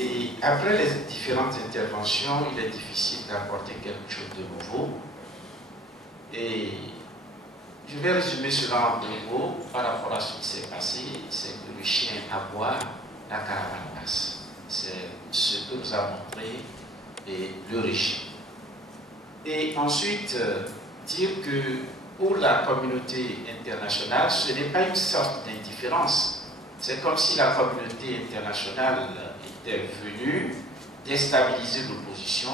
Et après les différentes interventions, il est difficile d'apporter quelque chose de nouveau. Et je vais résumer cela en 2 mots par rapport à ce qui s'est passé. C'est que le chien aboie, la caravane passe. C'est ce que nous a montré le régime. Et ensuite, dire que pour la communauté internationale, ce n'est pas une sorte d'indifférence. C'est comme si la communauté internationale était venue déstabiliser l'opposition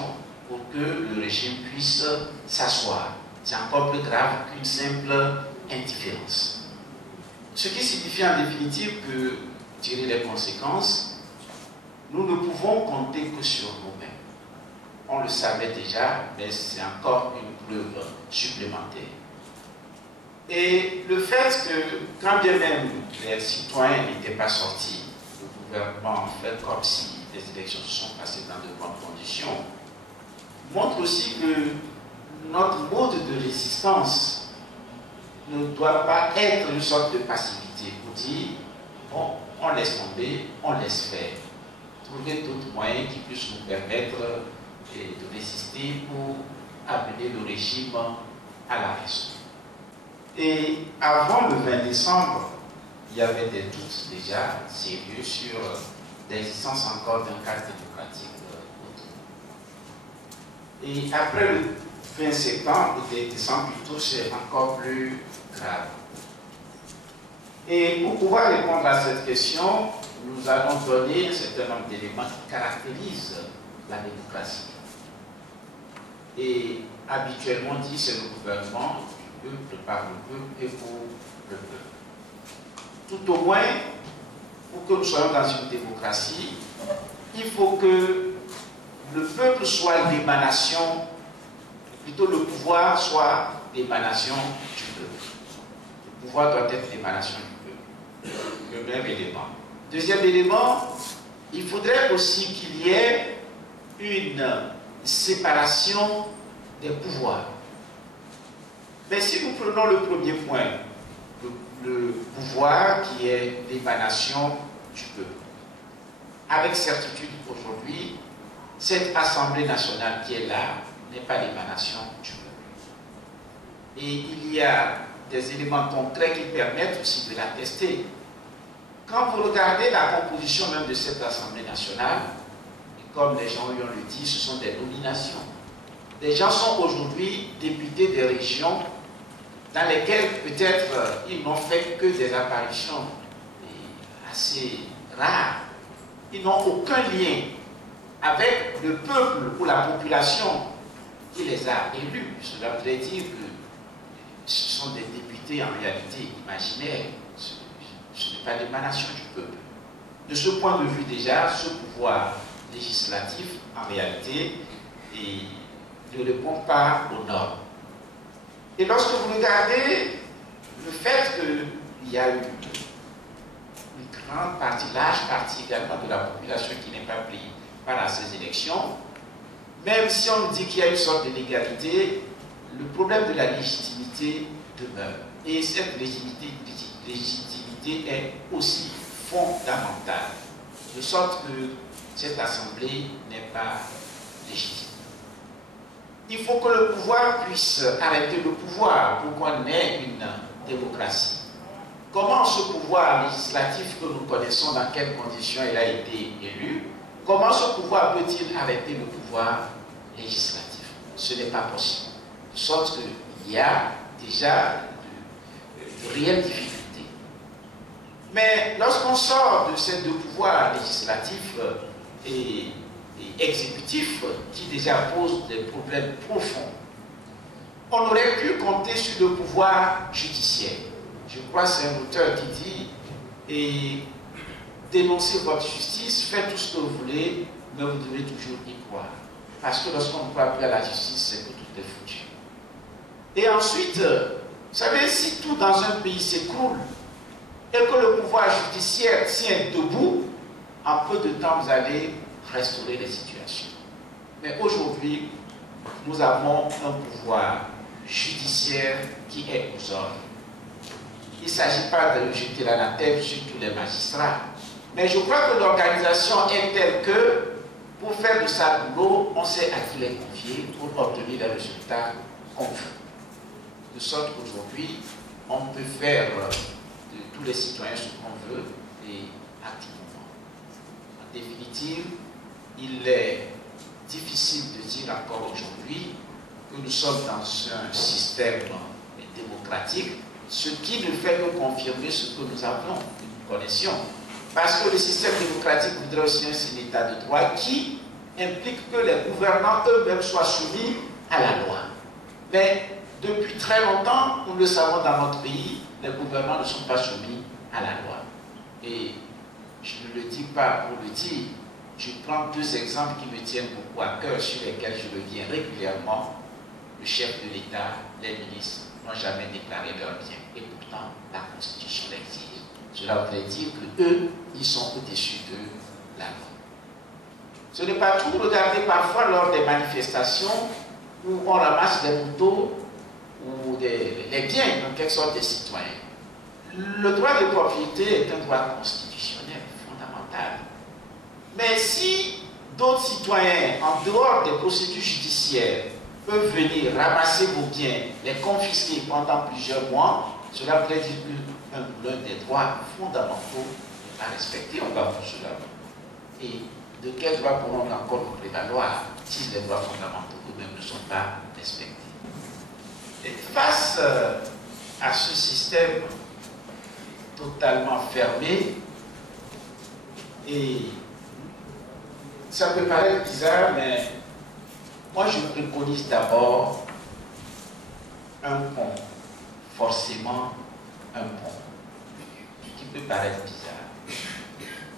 pour que le régime puisse s'asseoir. C'est encore plus grave qu'une simple indifférence. Ce qui signifie en définitive que, tirer les conséquences, nous ne pouvons compter que sur nous-mêmes. On le savait déjà, mais c'est encore une preuve supplémentaire. Et le fait que, quand bien même les citoyens n'étaient pas sortis, le gouvernement fait comme si les élections se sont passées dans de bonnes conditions, montre aussi que notre mode de résistance ne doit pas être une sorte de passivité pour dire, bon, on laisse tomber, on laisse faire. Trouver d'autres moyens qui puissent nous permettre de résister pour amener le régime à la raison. Et avant le 20 décembre, il y avait des doutes déjà sérieux sur l'existence encore d'un cadre démocratique autonome. Et après le 20 septembre, le décembre plutôt, c'est encore plus grave. Et pour pouvoir répondre à cette question, nous allons donner un certain nombre d'éléments qui caractérisent la démocratie. Et habituellement dit, c'est le gouvernement du peuple, par le peuple et pour le peuple. Tout au moins, pour que nous soyons dans une démocratie, il faut que le peuple soit l'émanation, plutôt le pouvoir soit l'émanation du peuple. Le pouvoir doit être l'émanation du peuple. Le même élément. Deuxième élément, il faudrait aussi qu'il y ait une séparation des pouvoirs. Mais si nous prenons le premier point, le pouvoir qui est l'émanation du peuple, avec certitude aujourd'hui, cette Assemblée nationale qui est là n'est pas l'émanation du peuple. Et il y a des éléments concrets qui permettent aussi de l'attester. Quand vous regardez la composition même de cette Assemblée nationale, et comme les gens lui ont le dit, ce sont des nominations. Les gens sont aujourd'hui députés des régions dans lesquelles peut-être ils n'ont fait que des apparitions assez rares. Ils n'ont aucun lien avec le peuple ou la population qui les a élus. Cela voudrait dire que ce sont des députés en réalité imaginaires. Ce n'est pas l'émanation du peuple. De ce point de vue déjà, ce pouvoir législatif, en réalité, ne répond pas aux normes. Et lorsque vous regardez le fait qu'il y a une grande partie, large partie également de la population qui n'est pas prise par ces élections, même si on dit qu'il y a une sorte de légalité, le problème de la légitimité demeure. Et cette légitimité est aussi fondamentale, de sorte que cette assemblée n'est pas légitime. Il faut que le pouvoir puisse arrêter le pouvoir pour qu'on ait une démocratie. Comment ce pouvoir législatif que nous connaissons, dans quelles conditions il a été élu, comment ce pouvoir peut-il arrêter le pouvoir législatif? Ce n'est pas possible. De sorte qu'il y a déjà de réelles difficultés. Mais lorsqu'on sort de ces deux pouvoirs législatifs et exécutifs qui déjà posent des problèmes profonds, on aurait pu compter sur le pouvoir judiciaire. Je crois que c'est un auteur qui dit et dénoncez votre justice, faites tout ce que vous voulez, mais vous devez toujours y croire. Parce que lorsqu'on ne croit plus à la justice, c'est que tout est foutu. Et ensuite, vous savez, si tout dans un pays s'écroule et que le pouvoir judiciaire tient debout, en peu de temps, vous allez restaurer les situations. Mais aujourd'hui, nous avons un pouvoir judiciaire qui est aux ordres. Il ne s'agit pas de jeter l'anathème sur tous les magistrats, Mais je crois que l'organisation est telle que, pour faire de ça boulot, on sait à qui les confier pour obtenir les résultats qu'on veut. De sorte qu'aujourd'hui, on peut faire de tous les citoyens ce qu'on veut et activement. En définitive, il est difficile de dire encore aujourd'hui que nous sommes dans un système démocratique, ce qui ne fait que confirmer ce que nous avons, que nous connaissions. Parce que le système démocratique voudrait aussi un état de droit qui implique que les gouvernants eux-mêmes soient soumis à la loi. Mais depuis très longtemps, nous le savons dans notre pays, les gouvernants ne sont pas soumis à la loi. Et je ne le dis pas pour le dire, je prends deux exemples qui me tiennent beaucoup à cœur, sur lesquels je reviens régulièrement. Le chef de l'État, les ministres n'ont jamais déclaré leurs biens. Et pourtant, la Constitution l'exige. Cela voudrait dire qu'eux, ils sont au-dessus de la loi. Ce n'est pas tout. Regardez parfois lors des manifestations où on ramasse des motos ou les biens, en quelque sorte, des citoyens. Le droit de propriété est un droit constitutionnel, fondamental. Mais si d'autres citoyens, en dehors des procédures judiciaires, peuvent venir ramasser vos biens, les confisquer pendant plusieurs mois, cela voudrait dire qu'un des droits fondamentaux à respecter, on va pour cela. Et de quel droit pourront encore nous prévaloir si les droits fondamentaux eux-mêmes ne sont pas respectés? Et face à ce système totalement fermé, et ça peut paraître bizarre, mais moi je préconise d'abord un pont, forcément un pont, qui peut paraître bizarre.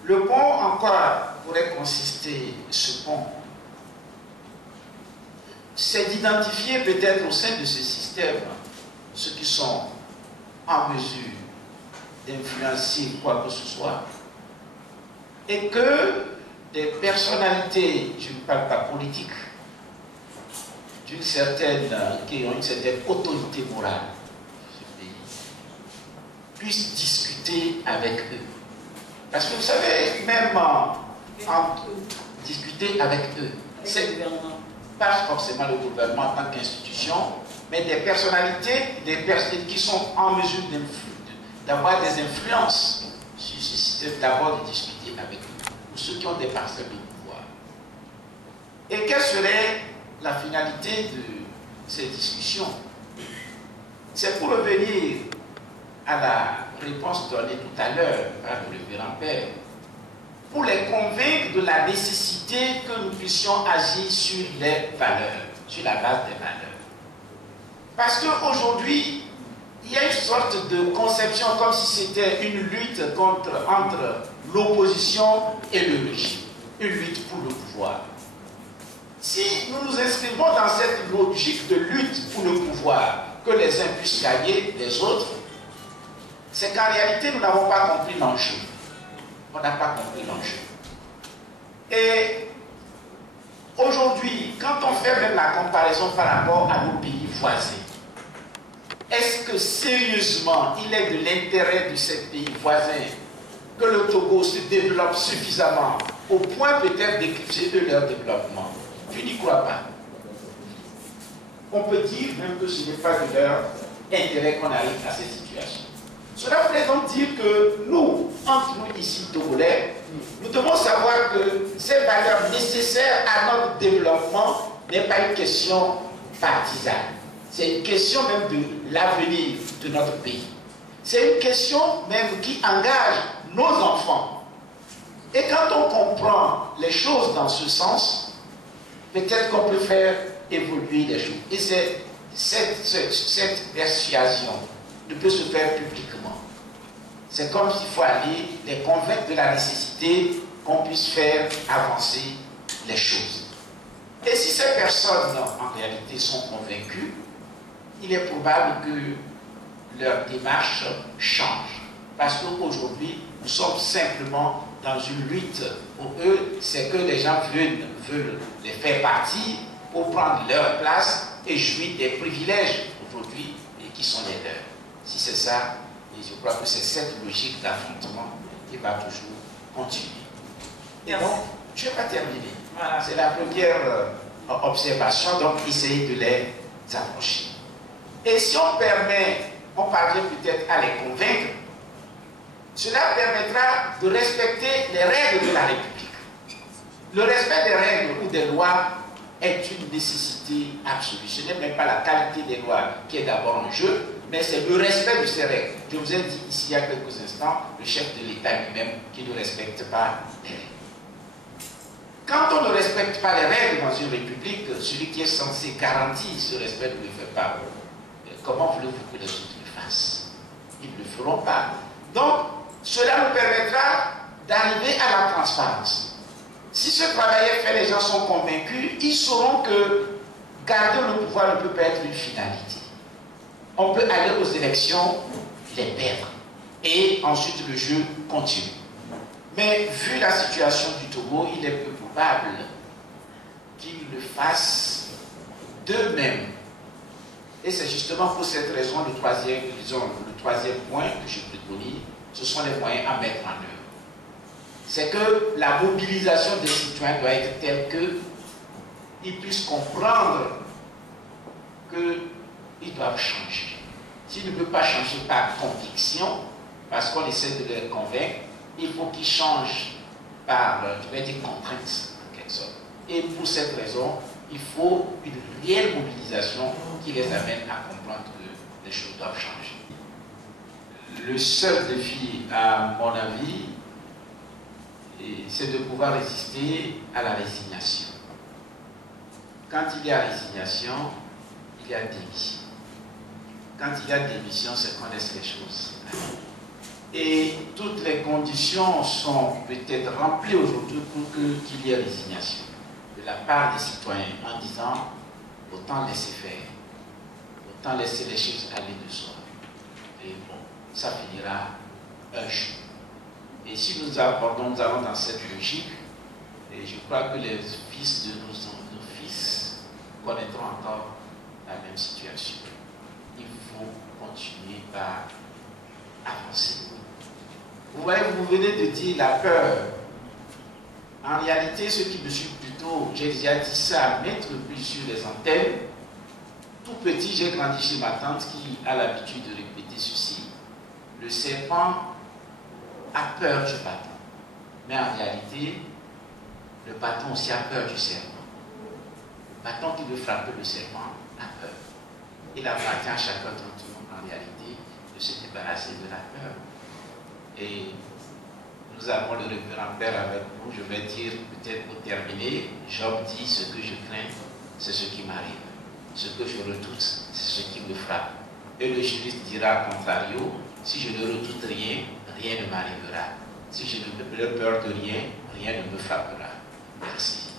Le pont, en quoi pourrait consister ce pont? C'est d'identifier peut-être au sein de ce système ceux qui sont en mesure d'influencer quoi que ce soit, et que des personnalités, je ne parle pas politique, qui ont une certaine autorité morale dans ce pays, puissent discuter avec eux. Parce que vous savez, même en discuter avec eux, c'est pas forcément le gouvernement en tant qu'institution, mais des personnalités, des personnes qui sont en mesure d'avoir des influences sur ce système, d'abord de discuter avec eux, ou ceux qui ont des parcelles de pouvoir. Et quelle serait la finalité de ces discussions? C'est pour revenir à la réponse donnée tout à l'heure par le révérend Père, pour les convaincre de la nécessité que nous puissions agir sur les valeurs, sur la base des valeurs. Parce qu'aujourd'hui, il y a une sorte de conception comme si c'était une lutte entre l'opposition et le régime, une lutte pour le pouvoir. Si nous nous inscrivons dans cette logique de lutte pour le pouvoir, que les uns puissent gagner les autres, c'est qu'en réalité, nous n'avons pas compris l'enjeu. On n'a pas compris l'enjeu. Et aujourd'hui, quand on fait même la comparaison par rapport à nos pays voisins, est-ce que sérieusement, il est de l'intérêt de ces pays voisins que le Togo se développe suffisamment au point peut-être d'éclipser de leur développement? Je n'y crois pas. On peut dire même que ce n'est pas de leur intérêt qu'on arrive à cette situation. Cela voudrait donc dire que nous, entre nous ici, Togolais, nous devons savoir que ces valeurs nécessaires à notre développement n'est pas une question partisane. C'est une question même de l'avenir de notre pays. C'est une question même qui engage nos enfants. Et quand on comprend les choses dans ce sens, peut-être qu'on peut faire évoluer les choses. Et cette persuasion ne peut se faire publiquement. C'est comme s'il faut aller les convaincre de la nécessité qu'on puisse faire avancer les choses. Et si ces personnes, en réalité, sont convaincues, il est probable que leur démarche change. Parce qu'aujourd'hui, nous sommes simplement dans une lutte où eux, c'est que les gens veulent les faire partir pour prendre leur place et jouir des privilèges aujourd'hui et qui sont les leurs. Si c'est ça, et je crois que c'est cette logique d'affrontement qui va toujours continuer. Et donc, je ne vais pas terminer. Voilà, c'est la première observation, donc essayez de les approcher. Et si on parvient peut-être à les convaincre, cela permettra de respecter les règles de la République. Le respect des règles ou des lois est une nécessité absolue. Ce n'est même pas la qualité des lois qui est d'abord en jeu, mais c'est le respect de ces règles. Je vous ai dit ici il y a quelques instants, le chef de l'État lui-même qui ne respecte pas les règles. Quand on ne respecte pas les règles dans une république, celui qui est censé garantir ce respect ne le fait pas. Comment voulez-vous que les autres le fassent? Ils ne le feront pas. Donc, cela nous permettra d'arriver à la transparence. Si ce travail est fait, les gens sont convaincus, ils sauront que garder le pouvoir ne peut pas être une finalité. On peut aller aux élections, les perdre, et ensuite le jeu continue. Mais vu la situation du Togo, il est peu probable qu'ils le fassent d'eux-mêmes. Et c'est justement pour cette raison le troisième point que je préconise, ce sont les moyens à mettre en œuvre. C'est que la mobilisation des citoyens doit être telle qu'ils puissent comprendre qu'ils doivent changer. S'ils ne peuvent pas changer par conviction, parce qu'on essaie de les convaincre, il faut qu'ils changent par, je vais dire, contrainte, en quelque sorte. Et pour cette raison, il faut une réelle mobilisation qui les amène à comprendre que les choses doivent changer. Le seul défi, à mon avis, c'est de pouvoir résister à la résignation. Quand il y a résignation, il y a démission. Quand il y a démission, c'est qu'on laisse les choses. Et toutes les conditions sont peut-être remplies aujourd'hui pour qu'il y ait résignation de la part des citoyens en disant autant laisser faire, autant laisser les choses aller de soi. Et bon, ça finira un jour. Et si nous allons dans cette logique, et je crois que les fils de nos fils connaîtront encore la même situation. Il faut continuer par avancer. Vous voyez, vous venez de dire la peur. En réalité, ce qui me suit plutôt, j'ai déjà dit ça à mettre plus sur les antennes. Tout petit, j'ai grandi chez ma tante qui a l'habitude de répéter ceci. Le serpent a peur du bâton. Mais en réalité, le bâton aussi a peur du serpent. Le bâton qui veut frapper le serpent a peur. Il appartient à chacun d'entre nous, en réalité, de se débarrasser de la peur. Et nous avons le révérend Père avec nous. Je vais dire, peut-être pour terminer, Job dit: ce que je crains, c'est ce qui m'arrive. Ce que je redoute, c'est ce qui me frappe. Et le juriste dira, contrario, si je ne redoute rien, rien ne m'arrivera. Si je ne me peur de rien, rien ne me frappera. Merci.